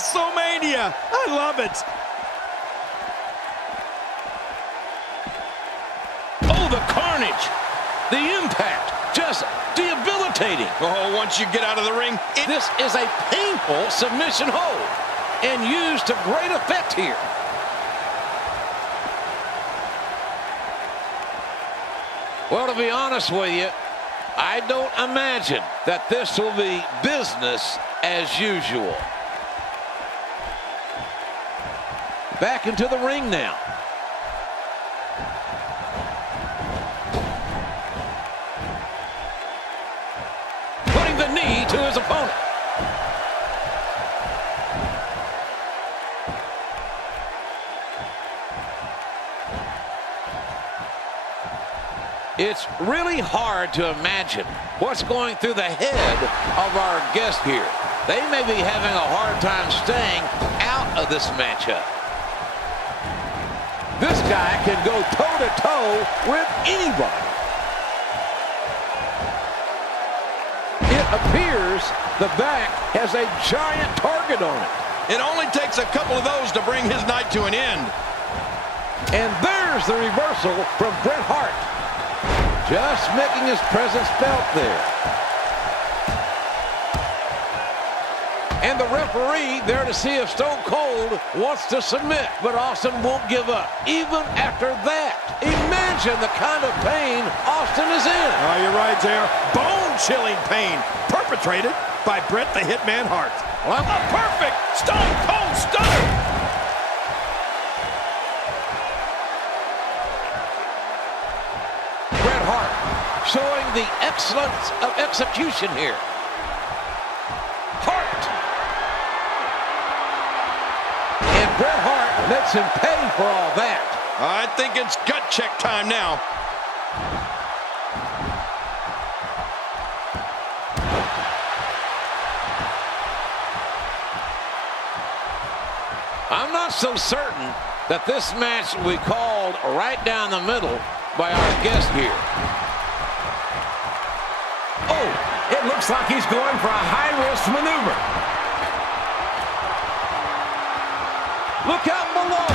WrestleMania. I love it. Oh, the carnage. The impact. Just debilitating. Oh, once you get out of the ring, This is a painful submission hold and used to great effect here. Well, to be honest with you, I don't imagine that this will be business as usual. Back into the ring now. Putting the knee to his opponent. It's really hard to imagine what's going through the head of our guest here. They may be having a hard time staying out of this matchup. This guy can go toe-to-toe with anybody. It appears the back has a giant target on it. it only takes a couple of those to bring his night to an end. And there's the reversal from Bret Hart. Just making his presence felt there. And the referee there to see if Stone Cold wants to submit. But Austin won't give up, even after that. Imagine the kind of pain Austin is in. Oh, you're right, JR. Bone-chilling pain perpetrated by Bret the Hitman Hart. Well, A perfect Stone Cold Stunner. Bret Hart showing the excellence of execution here. Hart. And Bret Hart lets him pay for all that. I think it's gut check time now. I'm not so certain that this match will be called right down the middle by our guest here. Oh, it looks like he's going for a high-risk maneuver. Look out below.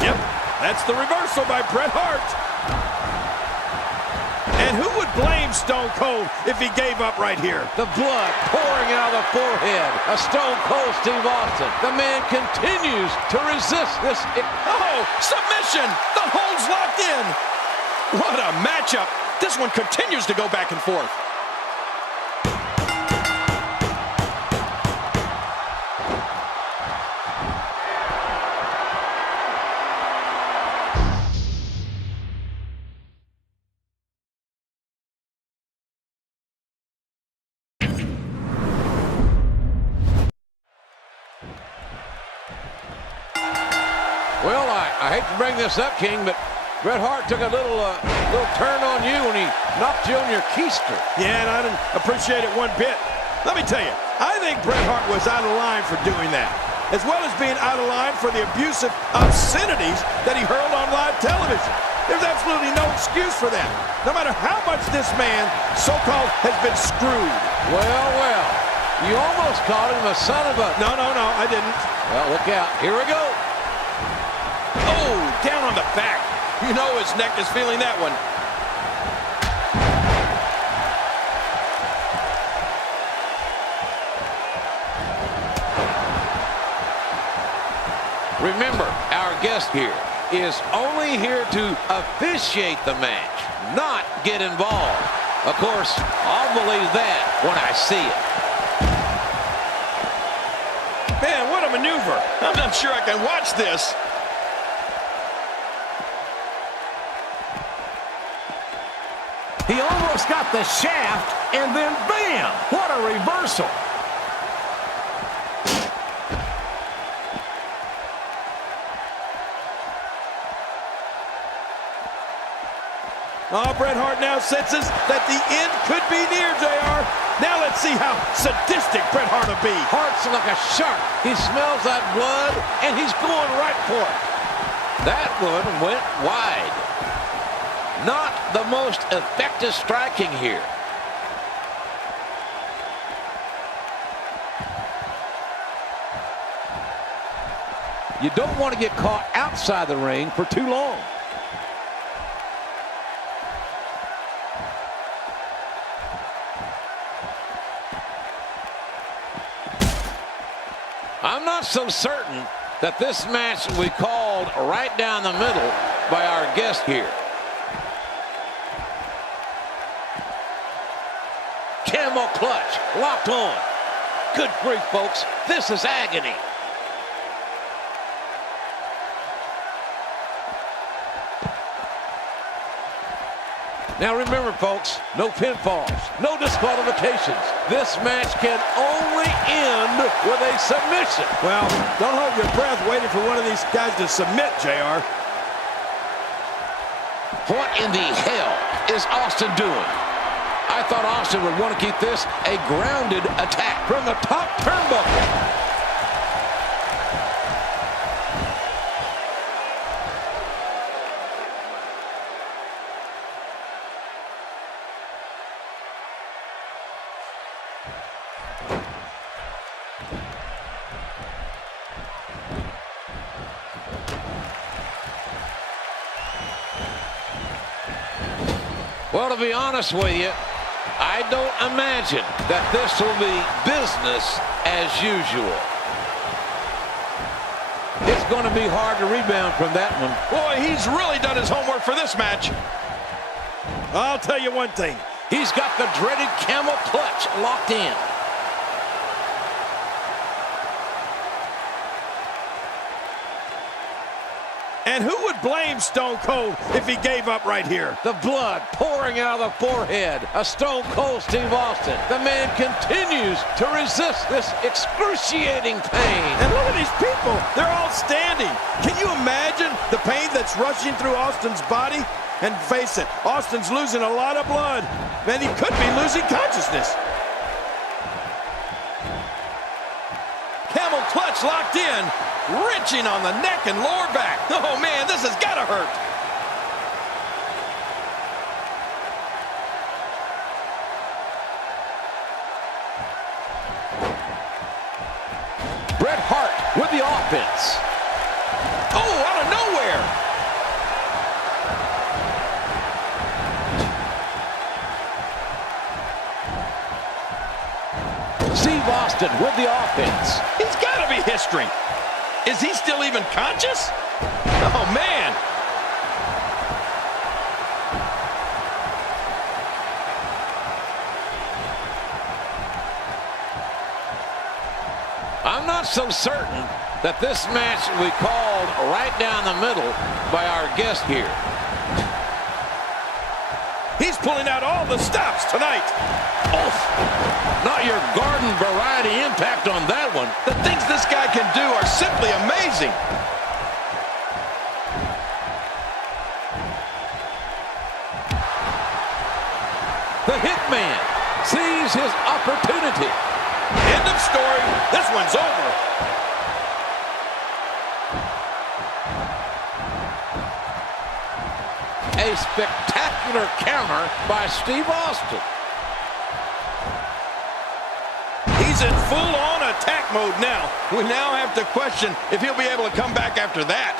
Yep, that's the reversal by Bret Hart. And who would blame Stone Cold if he gave up right here? The blood pouring out of the forehead of Stone Cold Steve Austin. The man continues to resist this. Oh, submission! The hold's locked in. What a matchup. This one continues to go back and forth. Well, I hate to bring this up, King, but Bret Hart took a little turn on you when he knocked you on your keister. Yeah, and I didn't appreciate it one bit. Let me tell you, I think Bret Hart was out of line for doing that, as well as being out of line for the abusive obscenities that he hurled on live television. There's absolutely no excuse for that, no matter how much this man, so-called, has been screwed. Well, you almost called him a son of a... No, I didn't. Well, look out. Here we go. Oh, down on the back. You know his neck is feeling that one. Remember, our guest here is only here to officiate the match, not get involved. Of course, I'll believe that when I see it. Man, what a maneuver. I'm not sure I can watch this. He almost got the shaft, and then bam! What a reversal. Oh, Bret Hart now senses that the end could be near, JR. Now let's see how sadistic Bret Hart will be. Hart's like a shark. He smells that blood, and he's going right for it. That one went wide. Not the most effective striking here. You don't want to get caught outside the ring for too long. I'm not so certain that this match will be called right down the middle by our guest here. Camel clutch, locked on. Good grief, folks. This is agony. Now remember, folks, no pinfalls, no disqualifications. This match can only end with a submission. Well, don't hold your breath waiting for one of these guys to submit, JR. What in the hell is Austin doing? I thought Austin would want to keep this a grounded attack from the top turnbuckle. Well, to be honest with you, I don't imagine that this will be business as usual. It's going to be hard to rebound from that one. Boy, he's really done his homework for this match. I'll tell you one thing. He's got the dreaded camel clutch locked in. And who would blame Stone Cold if he gave up right here? The blood pouring out of the forehead of Stone Cold Steve Austin. The man continues to resist this excruciating pain. And look at these people. They're all standing. Can you imagine the pain that's rushing through Austin's body? And face it, Austin's losing a lot of blood. Man, he could be losing consciousness. Camel clutch locked in. Wrenching on the neck and lower back. Oh, man, this has got to hurt. Bret Hart with the offense. Oh, out of nowhere. Steve Austin with the offense. He's got to be history. Is he still even conscious? Oh, man. I'm not so certain that this match will be called right down the middle by our guest here. He's pulling out all the stops tonight. Oh, not your garden variety impact on that one. The things this guy can do are simply amazing. The Hitman sees his opportunity. End of story. This one's over. A spectacular counter by Steve Austin. He's in full-on attack mode now. We now have to question if he'll be able to come back after that.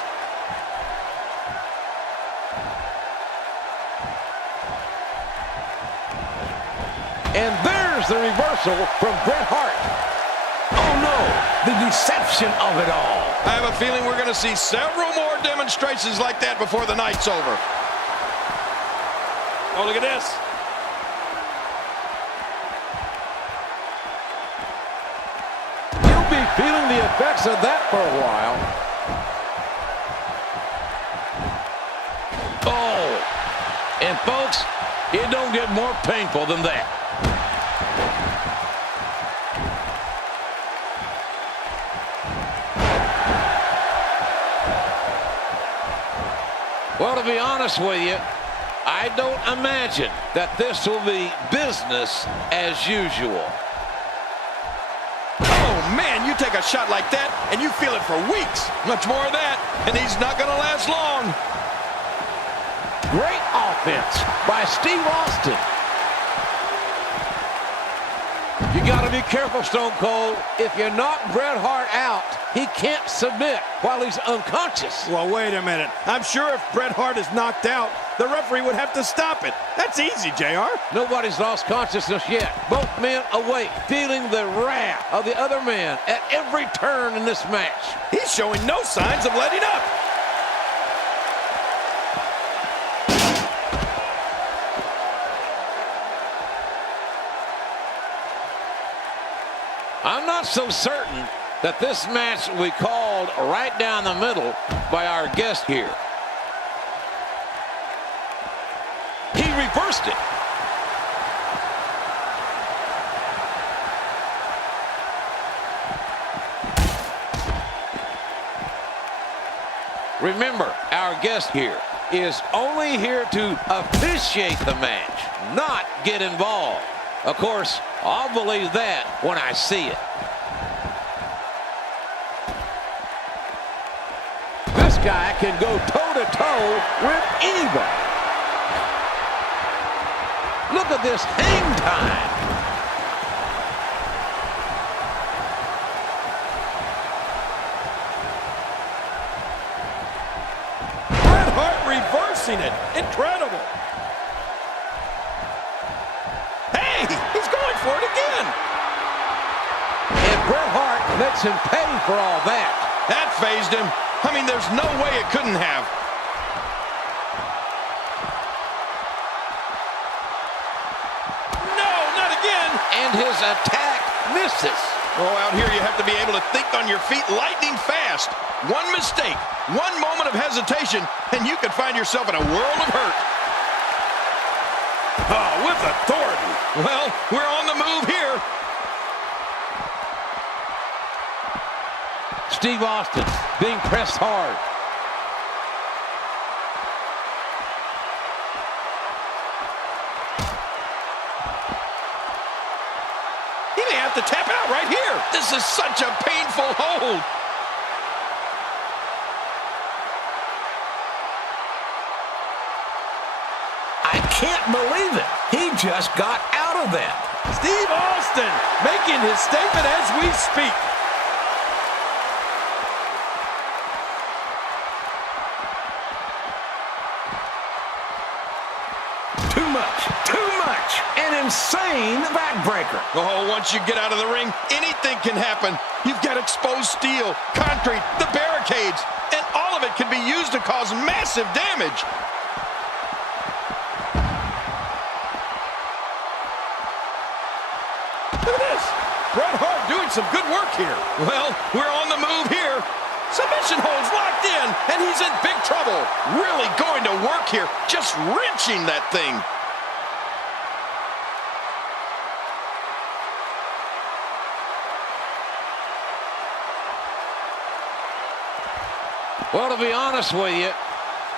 And there's the reversal from Bret Hart. Oh, no, the deception of it all. I have a feeling we're going to see several more demonstrations like that before the night's over. Oh, look at this. He'll be feeling the effects of that for a while. Oh, and folks, it don't get more painful than that. Well, to be honest with you, I don't imagine that this will be business as usual. Oh, man, you take a shot like that, and you feel it for weeks. Much more of that, and he's not going to last long. Great offense by Steve Austin. You got to be careful, Stone Cold. If you knock Bret Hart out, he can't submit while he's unconscious. Well, wait a minute. I'm sure if Bret Hart is knocked out, the referee would have to stop it. That's easy, JR. Nobody's lost consciousness yet. Both men awake, feeling the wrath of the other man at every turn in this match. He's showing no signs of letting up. I'm not so certain that this match will be called right down the middle by our guest here. He reversed it. Remember, our guest here is only here to officiate the match, not get involved. Of course, I'll believe that when I see it. This guy can go toe-to-toe with anybody. Look at this hang time. Bret Hart reversing it. Incredible. Hey, he's going for it again. And Bret Hart lets him pay for all that. That phased him. I mean, there's no way it couldn't have. No, not again. And his attack misses. Oh, out here you have to be able to think on your feet lightning fast. One mistake, one moment of hesitation, and you could find yourself in a world of hurt. Oh, with authority. Well, we're on the move here. Steve Austin being pressed hard. He may have to tap out right here. This is such a painful hold. I can't believe it. He just got out of that. Steve Austin making his statement as we speak. Too much. An insane backbreaker. Oh, once you get out of the ring, anything can happen. You've got exposed steel, concrete, the barricades, and all of it can be used to cause massive damage. Look at this. Bret Hart doing some good work here. Well, we're on the move here. Submission holds locked in, and he's in big trouble. Really going to work here, just wrenching that thing. Well, to be honest with you,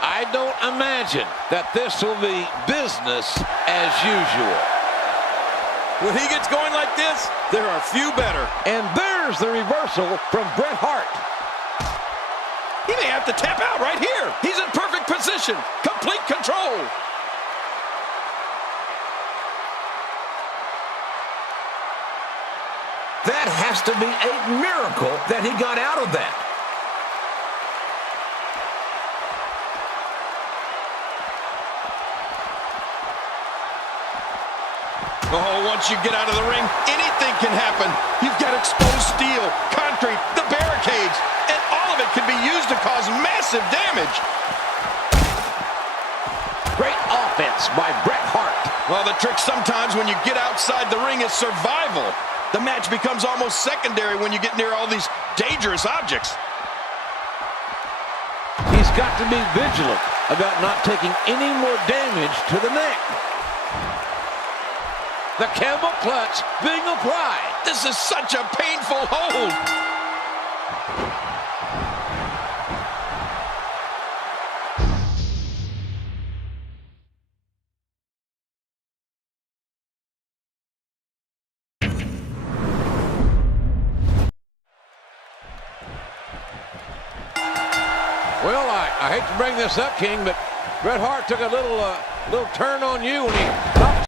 I don't imagine that this will be business as usual. When he gets going like this, there are few better. And there's the reversal from Bret Hart. He may have to tap out right here. He's in perfect position. Complete control. That has to be a miracle that he got out of that. Oh, once you get out of the ring, anything can happen. You've got exposed steel, concrete, the barricades, and all of it can be used to cause massive damage. Great offense by Bret Hart. Well, the trick sometimes when you get outside the ring is survival. The match becomes almost secondary when you get near all these dangerous objects. He's got to be vigilant about not taking any more damage to the neck. The camel clutch being applied. This is such a painful hold. Well, I hate to bring this up, King, but Bret Hart took a little turn on you when he